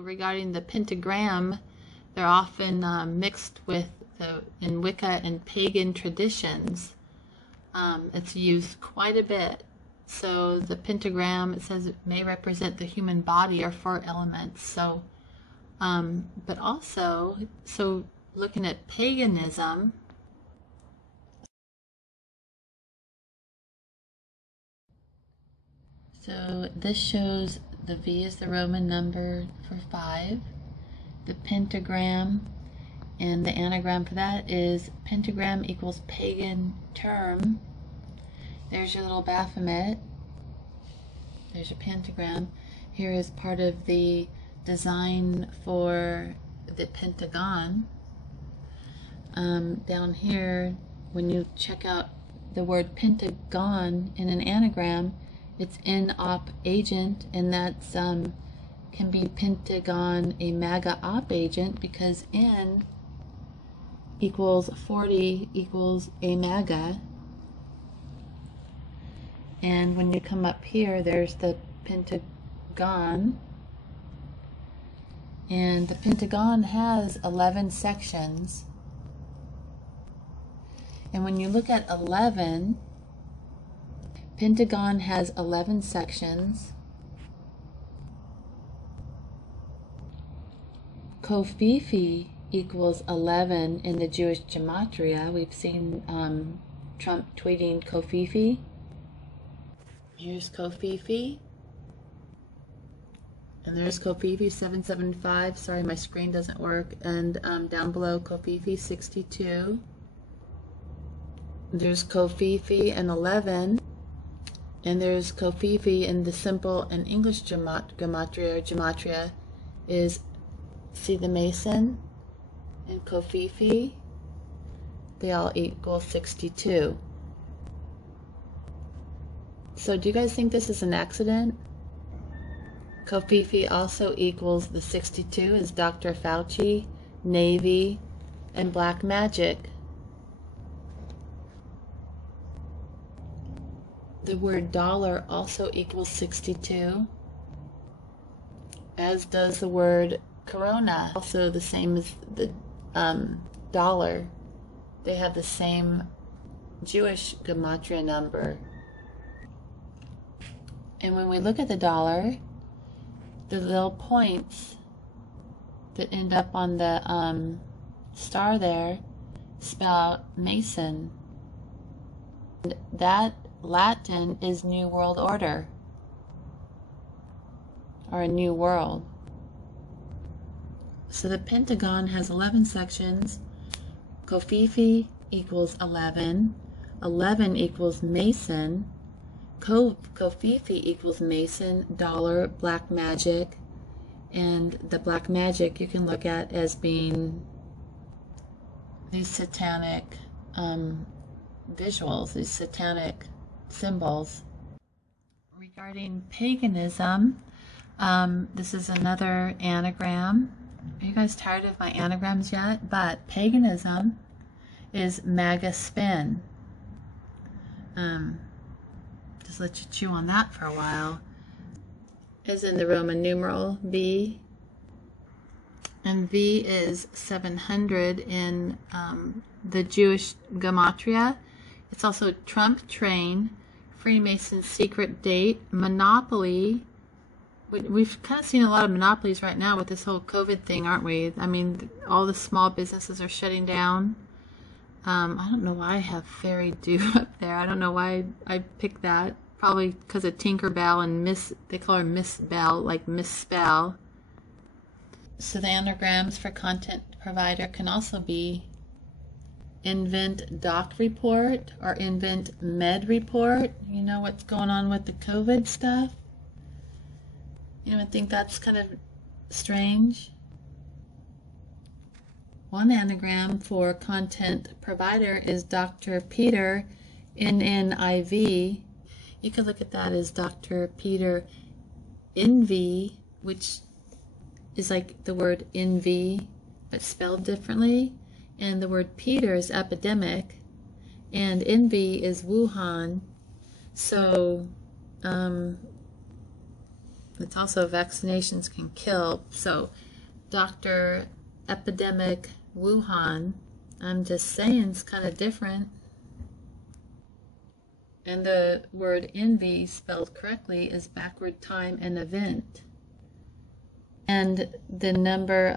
So regarding the pentagram, they're often mixed with in Wicca and pagan traditions. It's used quite a bit. So the pentagram, it says it may represent the human body or 4 elements. So, but also, so looking at paganism, so this shows the V is the Roman number for 5. The pentagram and the anagram for that is pentagram equals pagan term. There's your little Baphomet. There's your pentagram. Here is part of the design for the pentagon. Down here, when you check out the word pentagon in an anagram, it's in-op agent, and that's can be pentagon a MAGA op agent, because in equals 40 equals a MAGA. And when you come up here, there's the pentagon, and the pentagon has 11 sections. And when you look at 11, pentagon has 11 sections. Kofifi equals 11 in the Jewish gematria. We've seen Trump tweeting Kofifi. Here's Kofifi. And there's Kofifi 775. Sorry, my screen doesn't work. And down below, Kofifi 62. There's Kofifi and 11. And there's Kofifi in the simple and English gematria, or gematria, is, see the Mason and Kofifi? They all equal 62. So do you guys think this is an accident? Kofifi also equals the 62 is Dr. Fauci, Navy, and Black Magic. The word dollar also equals 62, as does the word corona, also the same as the dollar. They have the same Jewish gematria number. And when we look at the dollar, the little points that end up on the star there spell out Mason. And that Latin is New World Order, or a new world. So the pentagon has 11 sections. Kofifi equals 11. 11 equals Mason. Kofifi equals Mason, dollar, black magic, and the black magic you can look at as being these satanic visuals, these satanic symbols. Regarding paganism, this is another anagram. Are you guys tired of my anagrams yet? But paganism is MAGA spin. Just let you chew on that for a while. As in the Roman numeral V, and V is 700 in the Jewish gematria. It's also Trump train, Freemason secret date, monopoly. We've kind of seen a lot of monopolies right now with this whole COVID thing, aren't we? I mean, all the small businesses are shutting down. I don't know why I have Fairy Dew up there. I don't know why I picked that. Probably because of Tinkerbell and they call her Miss Bell, like misspell. So the anagrams for content provider can also be invent doc report or invent med report. You know what's going on with the COVID stuff? You don't think that's kind of strange? One anagram for content provider is Dr. Peter, NNIV. You could look at that as Dr. Peter NV, which is like the word envy, but spelled differently. And the word Peter is epidemic, and envy is Wuhan. So, It's also vaccinations can kill. So Dr. Epidemic Wuhan, I'm just saying it's kind of different. And the word envy spelled correctly is backward time and event. And the number,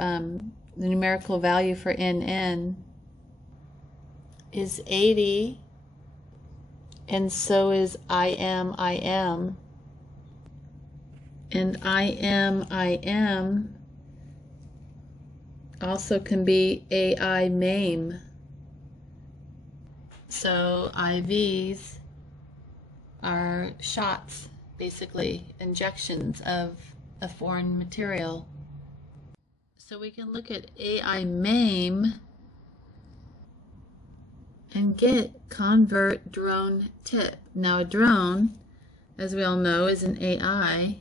the numerical value for NN is 80, and so is I am. And I am also can be AI MAME. So IVs are shots, basically injections of a foreign material. So we can look at AI MAME and get convert drone tip. Now a drone, as we all know, is an AI,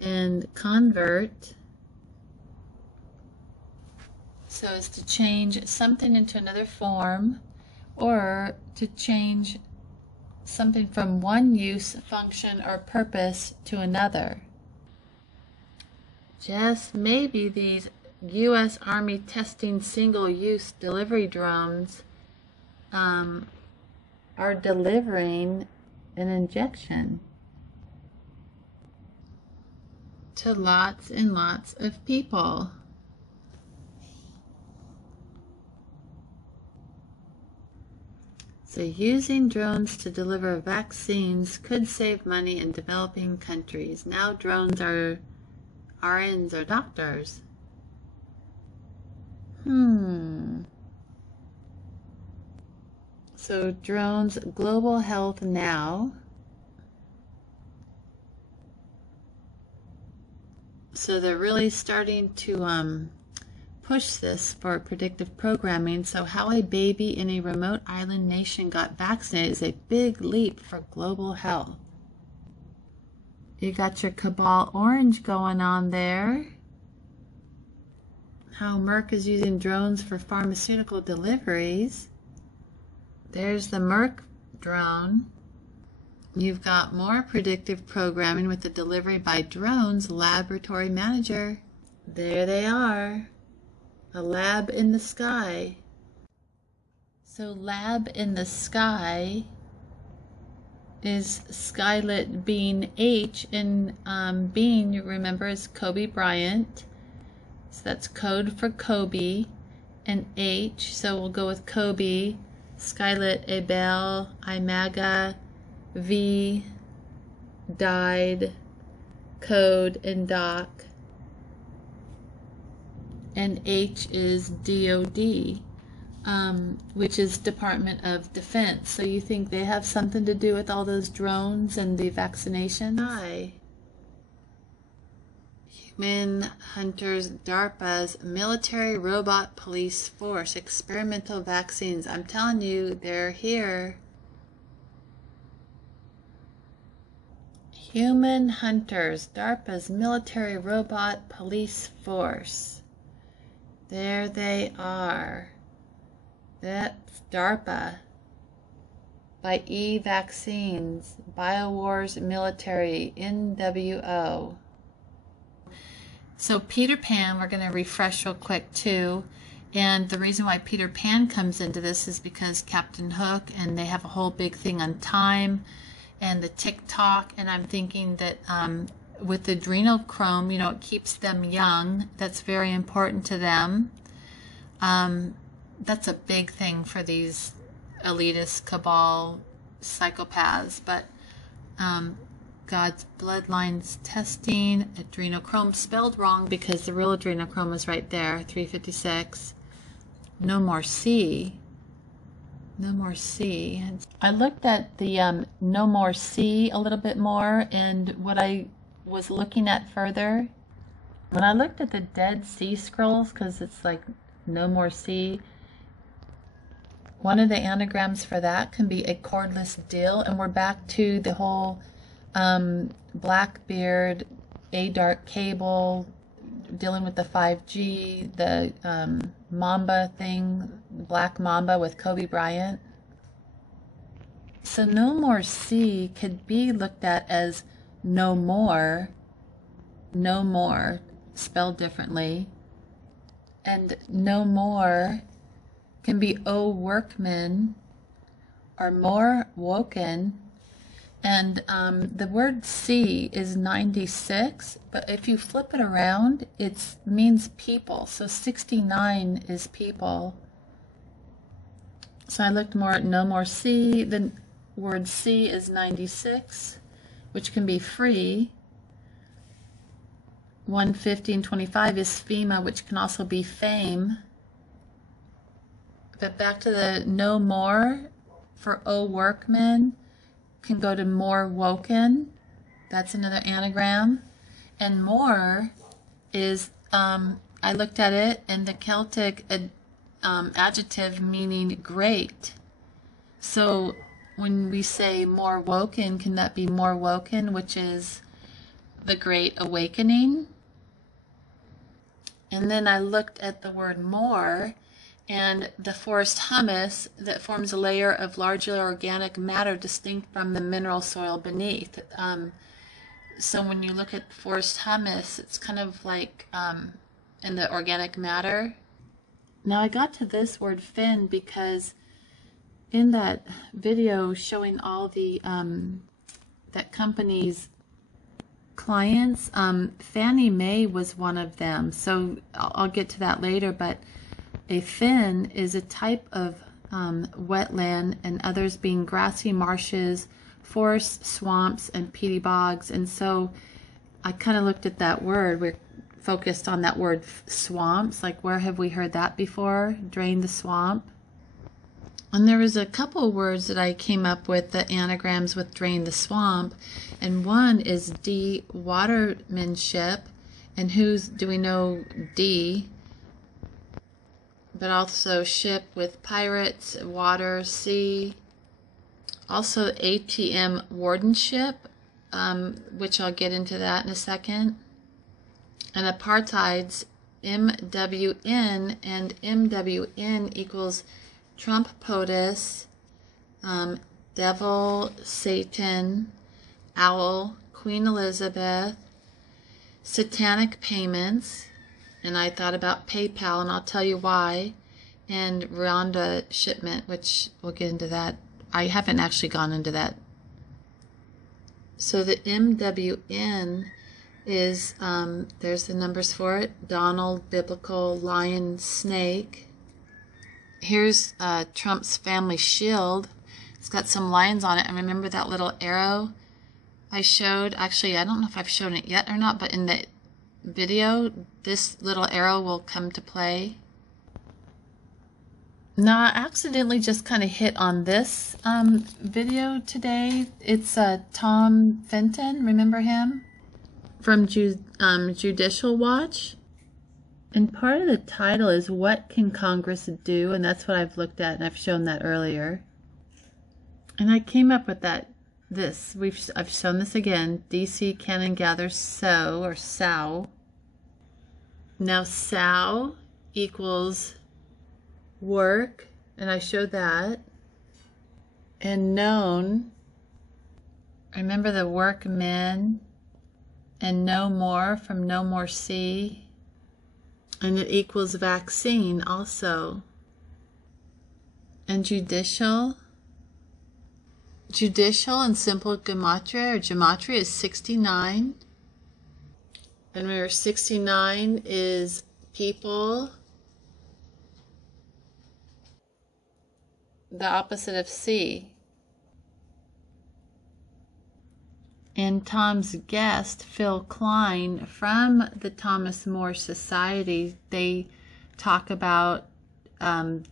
and convert, so as to change something into another form, or to change something from one use, function, or purpose to another. Just maybe these U.S. Army testing single-use delivery drones are delivering an injection to lots and lots of people. So using drones to deliver vaccines could save money in developing countries. Now drones are RNs or doctors. So drones, global health now. So they're really starting to push this for predictive programming. So how a baby in a remote island nation got vaccinated is a big leap for global health. You got your Cabal Orange going on there. How Merck is using drones for pharmaceutical deliveries. There's the Merck drone. You've got more predictive programming with the delivery by drones, laboratory manager. There they are. A lab in the sky. So lab in the sky is Skylit Bean H, and Bean, you remember, is Kobe Bryant. So that's code for Kobe, and H, so we'll go with Kobe, Skylit Abel, Imaga, V, died, code, and doc. And H is DOD, which is Department of Defense. So you think they have something to do with all those drones and the vaccinations? Hi. Human Hunters, DARPA's Military Robot Police Force, experimental vaccines. I'm telling you, they're here. Human Hunters, DARPA's Military Robot Police Force. There they are. That's DARPA. By E Vaccines, BioWars Military, NW0. So Peter Pan, we're going to refresh real quick too. And the reason why Peter Pan comes into this is because Captain Hook, and they have a whole big thing on time and the TikTok. And I'm thinking that with the adrenochrome, you know, it keeps them young. That's very important to them. That's a big thing for these elitist cabal psychopaths. But God's Bloodlines testing, adrenochrome spelled wrong because the real adrenochrome is right there, 356. No more C. No more C. I looked at the no more C a little bit more, and what I was looking at further, when I looked at the Dead Sea Scrolls, because it's like no more C, one of the anagrams for that can be a cordless dill, and we're back to the whole Blackbeard, a dark cable, dealing with the 5G, the Mamba thing, Black Mamba with Kobe Bryant. So no more C could be looked at as no more, no more, spelled differently. And no more can be O workmen or more woken. And the word see is 96, but if you flip it around, it means people. So 69 is people. So I looked more at no more see. The word see is 96, which can be free. 150 and 25 is FEMA, which can also be fame. But back to the no more for O workmen can go to more woken. That's another anagram. And more is, I looked at it, and the Celtic adjective meaning great. So when we say more woken, can that be more woken, which is the great awakening? And then I looked at the word more, and the forest humus that forms a layer of largely organic matter distinct from the mineral soil beneath. So when you look at forest humus, it's kind of like in the organic matter. Now I got to this word fin because in that video showing all the that company's clients, Fannie Mae was one of them. So I'll get to that later, but a fin is a type of wetland, and others being grassy marshes, forests, swamps, and peaty bogs. And so I kind of looked at that word. We're focused on that word swamps, like where have we heard that before? Drain the swamp. And there was a couple words that I came up with, the anagrams with drain the swamp, and one is D, watermanship, and who's, do we know D? But also ship with pirates, water, sea. Also ATM wardenship, which I'll get into that in a second. And apartheid's MWN, and MWN equals Trump POTUS, devil, Satan, owl, Queen Elizabeth, satanic payments. And I thought about PayPal, and I'll tell you why, and Rwanda shipment, which we'll get into that. I haven't actually gone into that. So the MWN is, there's the numbers for it, Donald, biblical, lion, snake. Here's Trump's family shield. It's got some lions on it. And remember that little arrow I showed? Actually, I don't know if I've shown it yet or not, but in the video, this little arrow will come to play. Now, I accidentally just kind of hit on this video today. It's Tom Fenton, remember him? From Judicial Watch. And part of the title is What Can Congress Do? And that's what I've looked at, and I've shown that earlier. And I came up with that. I've shown this again. DC can and gather or sow. Now sow equals work, and I showed that. And known, remember the workmen, and no more from no more see. And it equals vaccine also. And judicial in simple gematria is 69. And remember, 69 is people. The opposite of C. And Tom's guest, Phil Klein, from the Thomas More Society, they talk about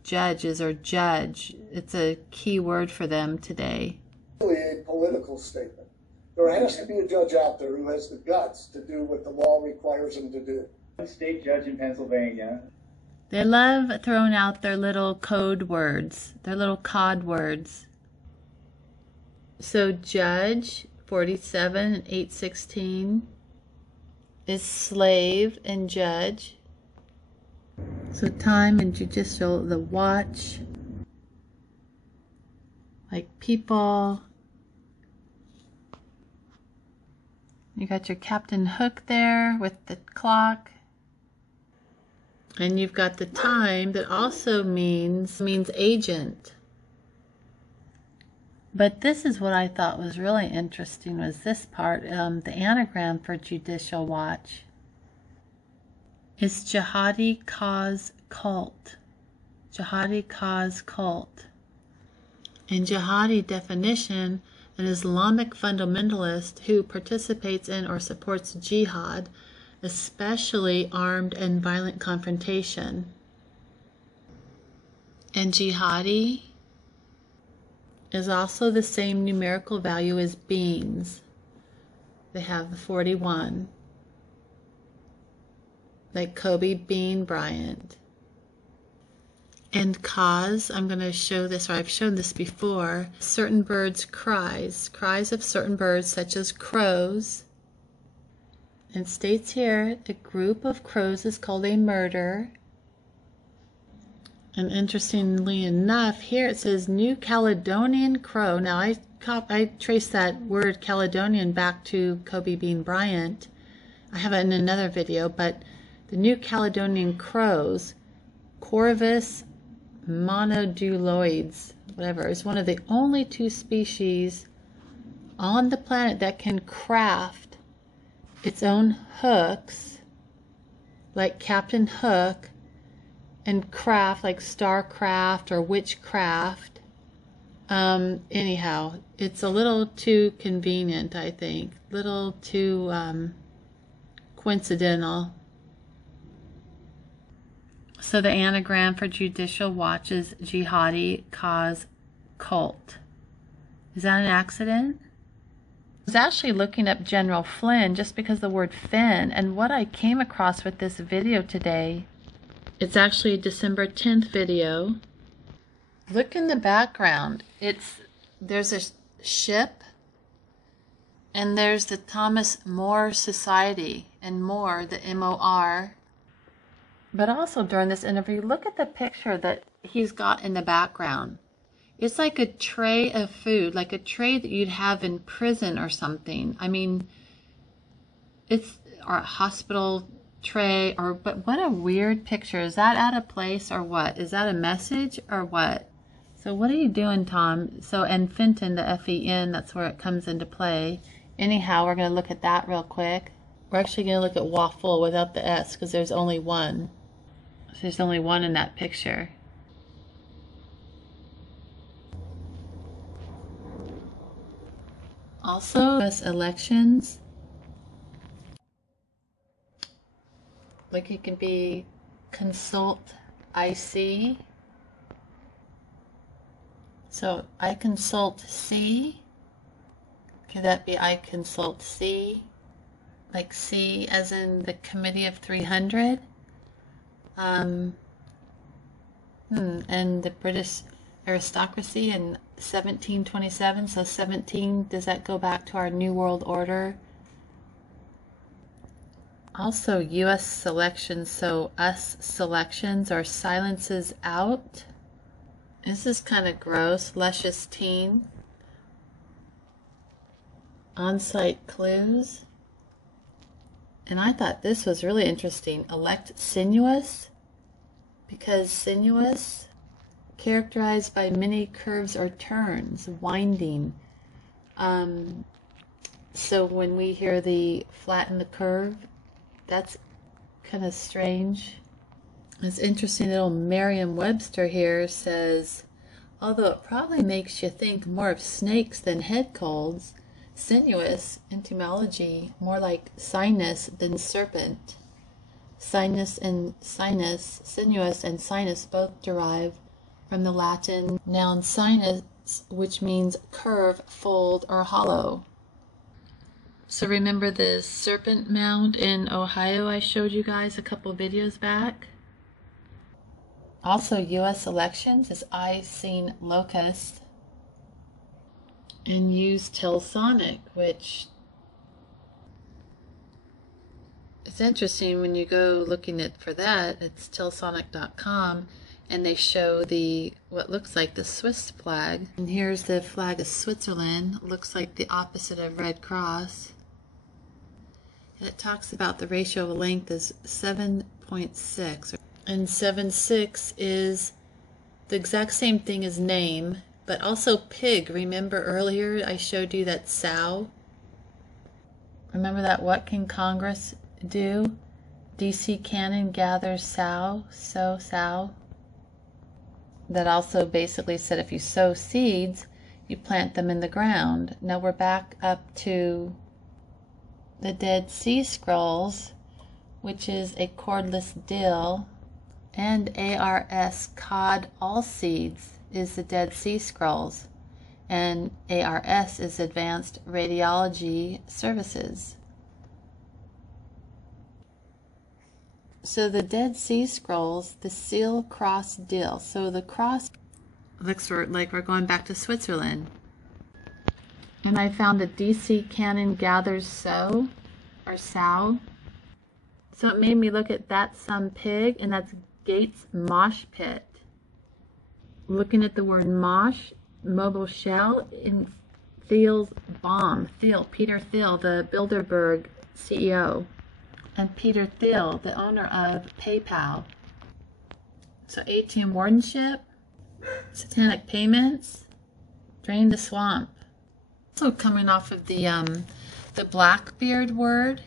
judges or judge. It's a key word for them today. A political statement. There has to be a judge out there who has the guts to do what the law requires him to do. State judge in Pennsylvania. They love throwing out their little code words, their little cod words. So judge, 47 and 816, is slave and judge. So time and judicial, the watch, like people. You got your Captain Hook there with the clock. And you've got the time that also means agent. But this is what I thought was really interesting, was this part. The anagram for judicial watch is jihadi cause cult. Jihadi cause cult. In jihadi definition, an Islamic fundamentalist who participates in or supports jihad, especially armed and violent confrontation. And jihadi is also the same numerical value as beans. They have the 41. Like Kobe Bean Bryant. And cause, I'm going to show this, or I've shown this before, certain birds' cries of certain birds such as crows. It states here, a group of crows is called a murder. And interestingly enough, here it says New Caledonian crow. Now I trace that word Caledonian back to Kobe Bean Bryant. I have it in another video, but the New Caledonian crows, Corvus monoduloides, whatever, is one of the only two species on the planet that can craft its own hooks, like Captain Hook, and craft like Starcraft or Witchcraft. Anyhow, it's a little too convenient, I think. Little too coincidental. So the anagram for judicial watch is jihadi cause cult. Is that an accident? I was actually looking up General Flynn just because the word Finn, and what I came across with this video today, it's actually a December 10th video. Look in the background. There's a ship, and there's the Thomas More Society, and More, the M-O-R. But also during this interview, look at the picture that he's got in the background. It's like a tray of food, like a tray that you'd have in prison or something. I mean, it's a hospital tray, but what a weird picture. Is that out of place or what? Is that a message or what? So what are you doing, Tom? So, and Fenton, the F-E-N, that's where it comes into play. Anyhow, we're going to look at that real quick. We're actually going to look at waffle without the S because there's only one. So there's only one in that picture. Also, US elections. Like it can be consult IC. So I consult C. Could that be I consult C? Like C as in the Committee of 300? And the British aristocracy in 1727. So 17, does that go back to our New World Order? Also US selections, so us selections or silences out. This is kind of gross. Luscious teen. On-site clues. And I thought this was really interesting. Elect sinuous, because sinuous, characterized by many curves or turns, winding. So when we hear the flatten the curve, that's kind of strange. It's interesting. Little Merriam-Webster here says, although it probably makes you think more of snakes than head colds, sinuous, etymology, more like sinus than serpent. Sinus and sinus, sinuous and sinus both derive from the Latin noun sinus, which means curve, fold, or hollow. So remember the serpent mound in Ohio I showed you guys a couple videos back? Also, US elections is I seen locust. And use Telsonic, which it's interesting when you go looking for that. It's telsonic.com, and they show what looks like the Swiss flag. And here's the flag of Switzerland. Looks like the opposite of Red Cross. it talks about the ratio of length is 7.6. And 7.6 is the exact same thing as name, but also pig. Remember earlier I showed you that sow? Remember that what can Congress do? DC Cannon gathers sow, sow. That also basically said if you sow seeds, you plant them in the ground. Now we're back up to the Dead Sea Scrolls, which is a cordless dill, and ARS cod all seeds is the Dead Sea Scrolls, and ARS is Advanced Radiology Services. So the Dead Sea Scrolls, the seal cross dill. So the cross looks like we're going back to Switzerland. And I found a DC Cannon gathers sow or sow. So it made me look at That's Some Pig, and that's Gates Mosh Pit. Looking at the word mosh, mobile shell, in Thiel's bomb. Peter Thiel, the Bilderberg CEO. And Peter Thiel, the owner of PayPal. So ATM wardenship, satanic payments, drain the swamp. Also coming off of the Blackbeard word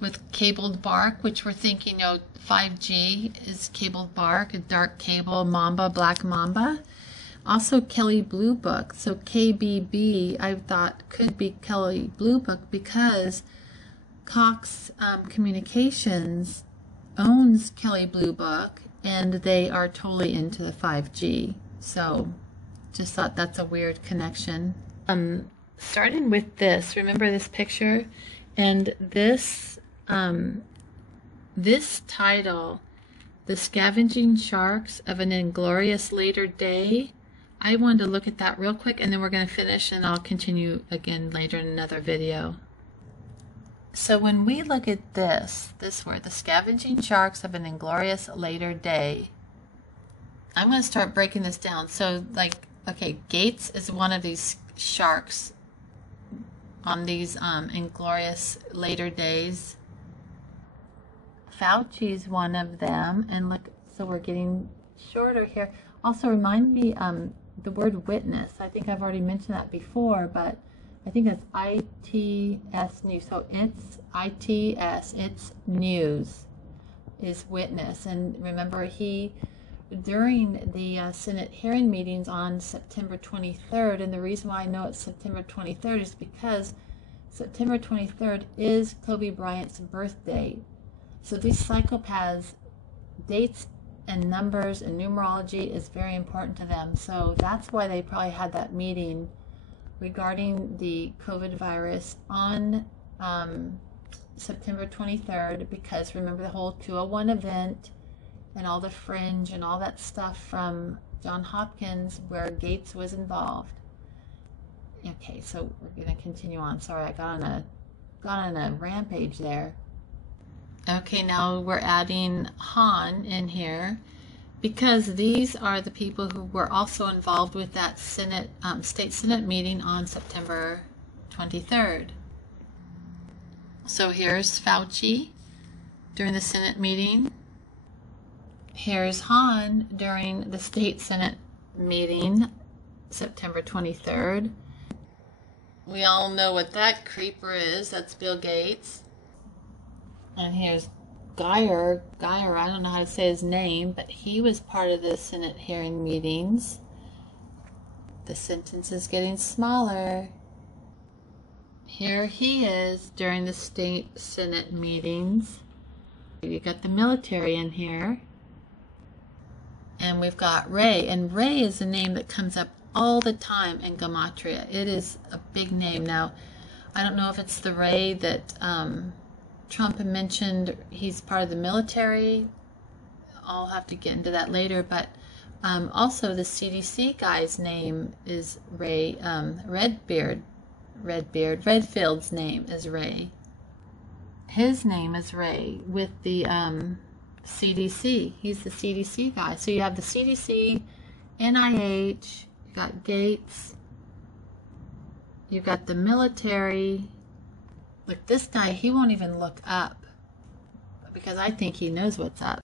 with cabled bark, which we're thinking, 5G is cabled bark, a dark cable, mamba, black mamba. Also Kelly Blue Book. So KBB, I thought could be Kelly Blue Book because Cox Communications owns Kelly Blue Book, and they are totally into the 5G. So just thought that's a weird connection. Starting with this, remember this picture? And this this title, The Scavenging Sharks of an Inglorious Later Day. I wanted to look at that real quick, and then we're going to finish, and I'll continue again later in another video. So when we look at this word, the scavenging sharks of an inglorious later day, I'm going to start breaking this down. So okay, Gates is one of these sharks on these inglorious later days. Fauci's one of them, and look, so we're getting shorter here. Also remind me the word witness. I think I've already mentioned that before, but I think it's ITS news. So it's ITS, it's news, is witness. And remember, during the Senate hearing meetings on September 23rd, and the reason why I know it's September 23rd is because September 23rd is Kobe Bryant's birthday. So these psychopaths, dates and numbers and numerology is very important to them. So that's why they probably had that meeting regarding the COVID virus on September 23rd, because remember the whole 201 event and all the fringe and all that stuff from Johns Hopkins where Gates was involved. Okay, so we're going to continue on. Sorry, I got on a rampage there. Okay, now we're adding Han in here because these are the people who were also involved with that Senate, State Senate meeting on September 23rd. So here's Fauci during the Senate meeting. Here's Han during the State Senate meeting, September 23rd. We all know what that creeper is. That's Bill Gates. And here's Geyer, I don't know how to say his name, but he was part of the Senate hearing meetings. The sentence is getting smaller. Here he is during the state Senate meetings. You got the military in here. And we've got Ray. And Ray is a name that comes up all the time in Gematria. It is a big name. Now, I don't know if it's the Ray that Trump mentioned. He's part of the military. I'll have to get into that later. But also the CDC guy's name is Ray. Redfield's name is Ray. His name is Ray with the CDC. He's the CDC guy. So you have the CDC, NIH, you got Gates, you've got the military, Look, this guy, he won't even look up because I think he knows what's up.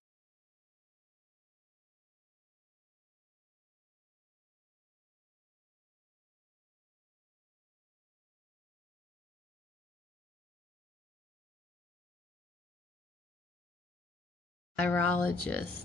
Virologist.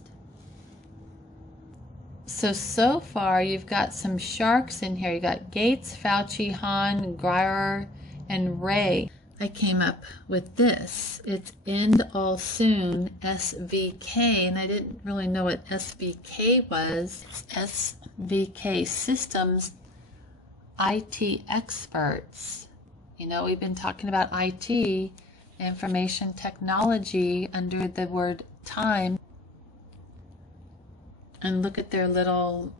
So far you've got some sharks in here. You got Gates, Fauci, Hahn, Greyer, and Ray. I came up with this. It's End All Soon, SVK, and I didn't really know what SVK was. It's SVK Systems IT Experts. You know, we've been talking about IT, information technology, under the word time. And look at their little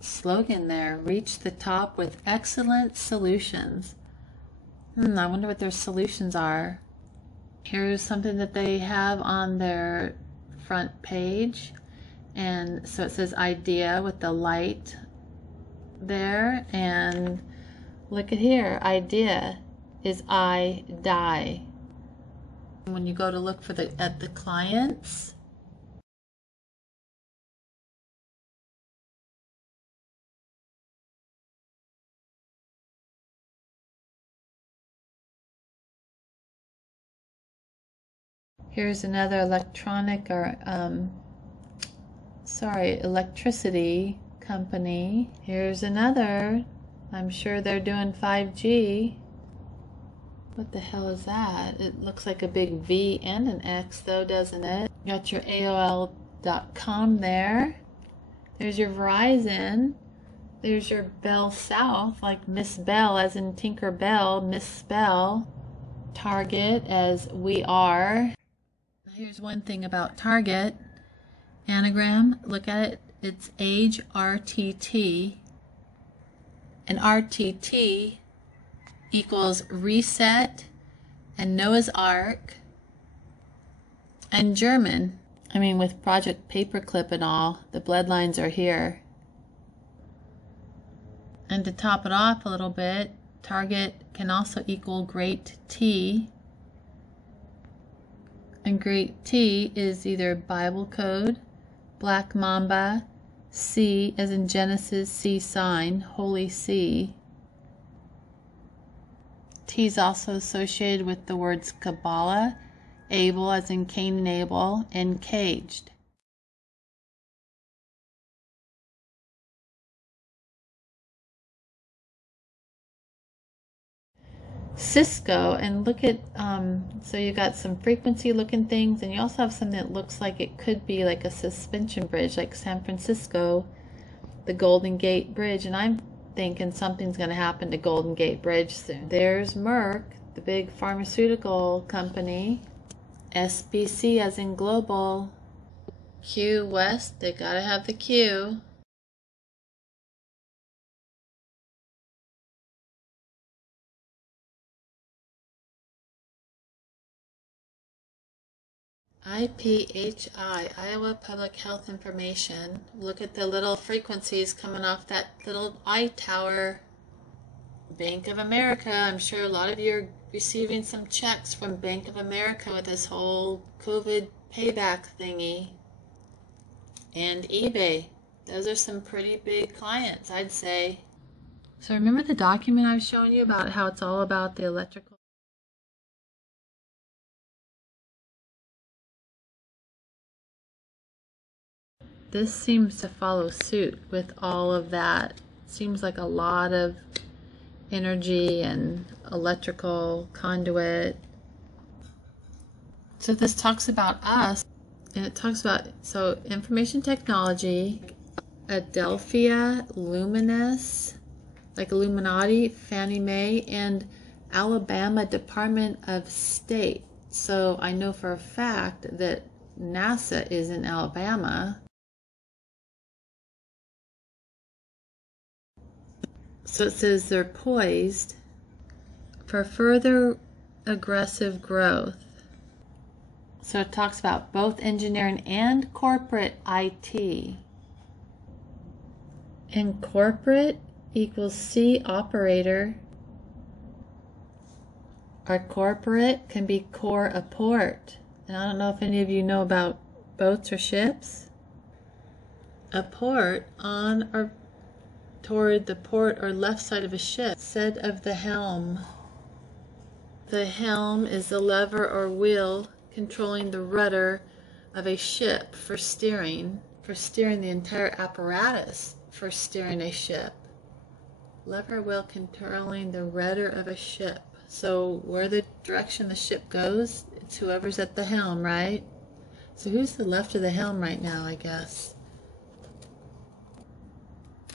slogan there, reach the top with excellent solutions. I wonder what their solutions are. Here's something that they have on their front page. And so it says idea with the light there. And look at here, idea is I die. When you go to look for at the clients, here's another electronic or electricity company. Here's another. I'm sure they're doing 5G. What the hell is that? It looks like a big V and an X though, doesn't it? You got your AOL.com there. There's your Verizon. There's your Bell South, like Miss Bell as in Tinker Bell, Miss Bell. Target as we are. Here's one thing about Target. Anagram, look at it. It's age RTT. And RTT equals reset and Noah's Ark and German. I mean, with Project Paperclip and all, the bloodlines are here. And to top it off a little bit, Target can also equal Great T. And Great T is either Bible code, Black Mamba, C as in Genesis, C sign, Holy C. T is also associated with the words Kabbalah, Abel as in Cain and Abel, and caged. Cisco, and look at, so you got some frequency looking things, and you also have something that looks like it could be like a suspension bridge, like San Francisco, the Golden Gate Bridge, and I'm thinking something's going to happen to Golden Gate Bridge soon. There's Merck, the big pharmaceutical company, SBC as in global, Q West, they gotta have the Q. IPHI, Iowa Public Health Information. Look at the little frequencies coming off that little eye tower. Bank of America, I'm sure a lot of you are receiving some checks from Bank of America with this whole COVID payback thingy. And eBay. Those are some pretty big clients, I'd say. So remember the document I was showing you about how it's all about the electrical? This seems to follow suit with all of that. Seems like a lot of energy and electrical conduit. So this talks about us, and it talks about, so information technology, Adelphia, Luminous, like Illuminati, Fannie Mae, and Alabama Department of State. So I know for a fact that NASA is in Alabama. So it says they're poised for further aggressive growth. So it talks about both engineering and corporate IT. And corporate equals C operator. Our corporate can be core a port. And I don't know if any of you know about boats or ships. A port on or toward the port or left side of a ship. Said of the helm. The helm is the lever or wheel controlling the rudder of a ship for steering the entire apparatus for steering a ship. Lever wheel controlling the rudder of a ship. So where the direction the ship goes, it's whoever's at the helm, right? So who's the left of the helm right now, I guess?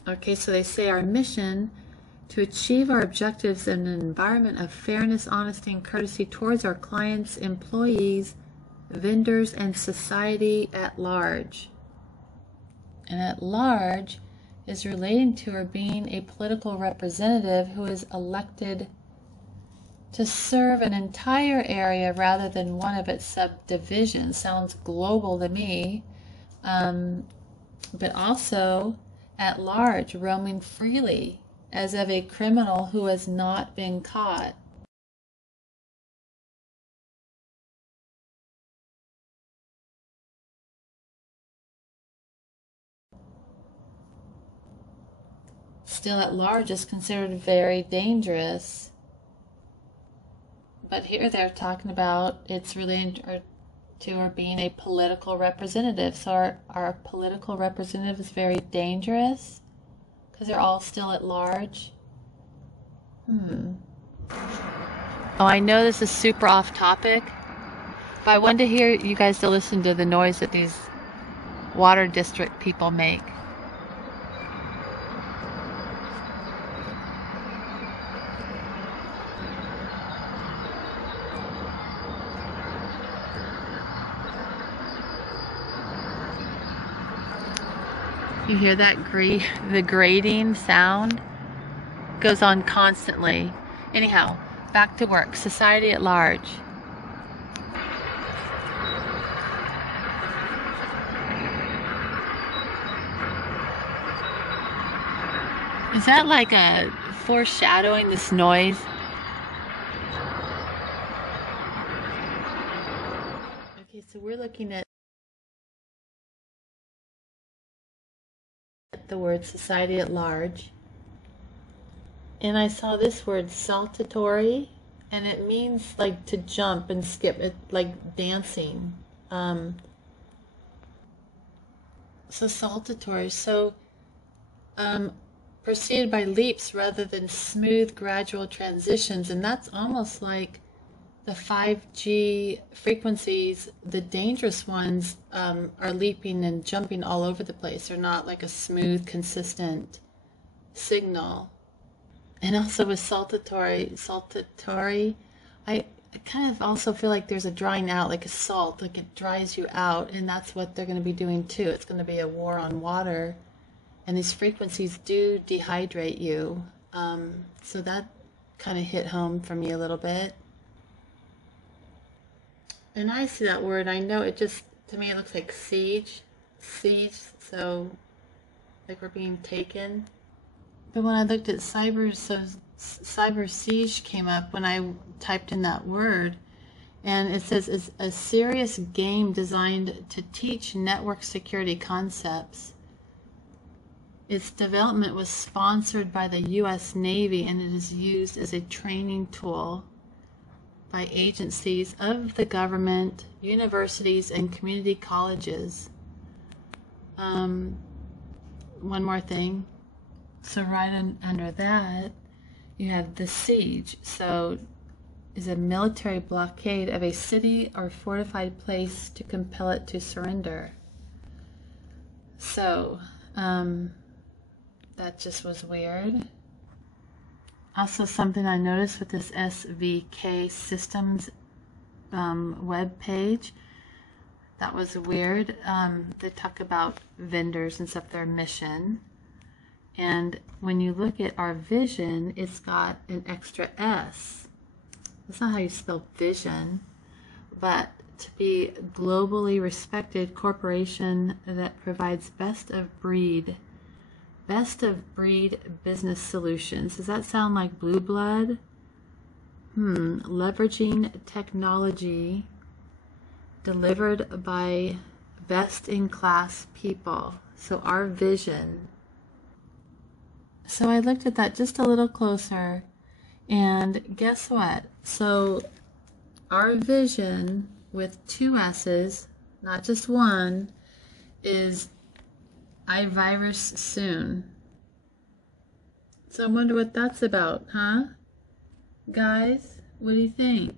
Okay, so they say our mission to achieve our objectives in an environment of fairness, honesty, and courtesy towards our clients, employees, vendors, and society at large. And at large is relating to or being a political representative who is elected to serve an entire area rather than one of its subdivisions. Sounds global to me. But also at large, roaming freely as of a criminal who has not been caught. Still at large is considered very dangerous. But here they're talking about it's related to or being a political representative. So our political representative is very dangerous because they're all still at large. Oh, I know this is super off topic, but I wanted to hear you guys to listen to the noise that these water district people make. You hear that the grating sound? Goes on constantly. Anyhow, back to work. Society at large. Is that like a foreshadowing this noise? Okay, so we're looking at the word society at large, and I saw this word saltatory, and it means like to jump and skip, it like dancing. So saltatory, so preceded by leaps rather than smooth gradual transitions, and that's almost like the 5G frequencies, the dangerous ones, are leaping and jumping all over the place. They're not like a smooth, consistent signal. And also with saltatory, I kind of also feel like there's a drying out, like a salt, like it dries you out, and that's what they're going to be doing too. It's going to be a war on water, and these frequencies do dehydrate you. So that kind of hit home for me a little bit. And I see that word, I know it just, to me it looks like siege, so like we're being taken. But when I looked at cyber siege came up when I typed in that word, and it says it's a serious game designed to teach network security concepts. Its development was sponsored by the U.S. Navy, and it is used as a training tool by agencies of the government, universities, and community colleges. One more thing. So right under that, you have the siege. So is a military blockade of a city or fortified place to compel it to surrender. So that just was weird. Also, something I noticed with this SVK Systems web page that was weird. They talk about vendors and stuff, their mission. And when you look at our vision, it's got an extra S. That's not how you spell vision, but to be globally respected corporation that provides best of breed business solutions. Does that sound like Blue Blood? Leveraging technology delivered by best-in-class people. So our vision. So I looked at that just a little closer, and guess what? So our vision with 2 S's, not just one, is iVirus soon. So I wonder what that's about, huh? Guys, what do you think?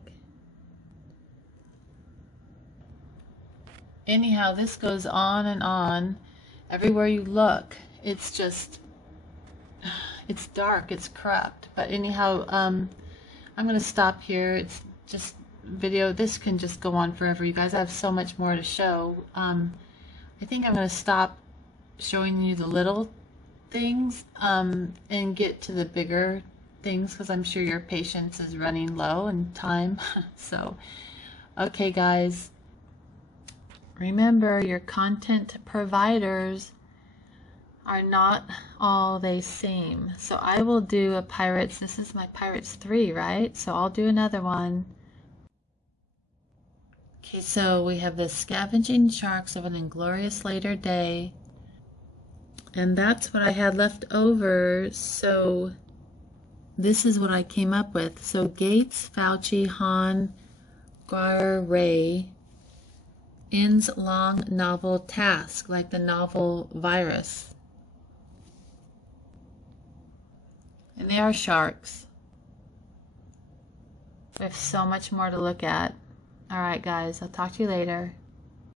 Anyhow, this goes on and on. Everywhere you look, it's just, it's dark, it's corrupt. But anyhow, I'm going to stop here. It's just video. This can just go on forever. You guys, I have so much more to show. I think I'm going to stop showing you the little things and get to the bigger things, because I'm sure your patience is running low and time. So, okay guys, remember, your content providers are not all they seem. So I will do a Pirates. This is my Pirates 3, right? So I'll do another one. Okay, so we have the Scavenging Sharks of an Inglorious Later Day. And that's what I had left over. So this is what I came up with. So Gates, Fauci, Hahn, Guar, Ray ends long novel task, like the novel virus. And they are sharks. There's so much more to look at. Alright guys, I'll talk to you later.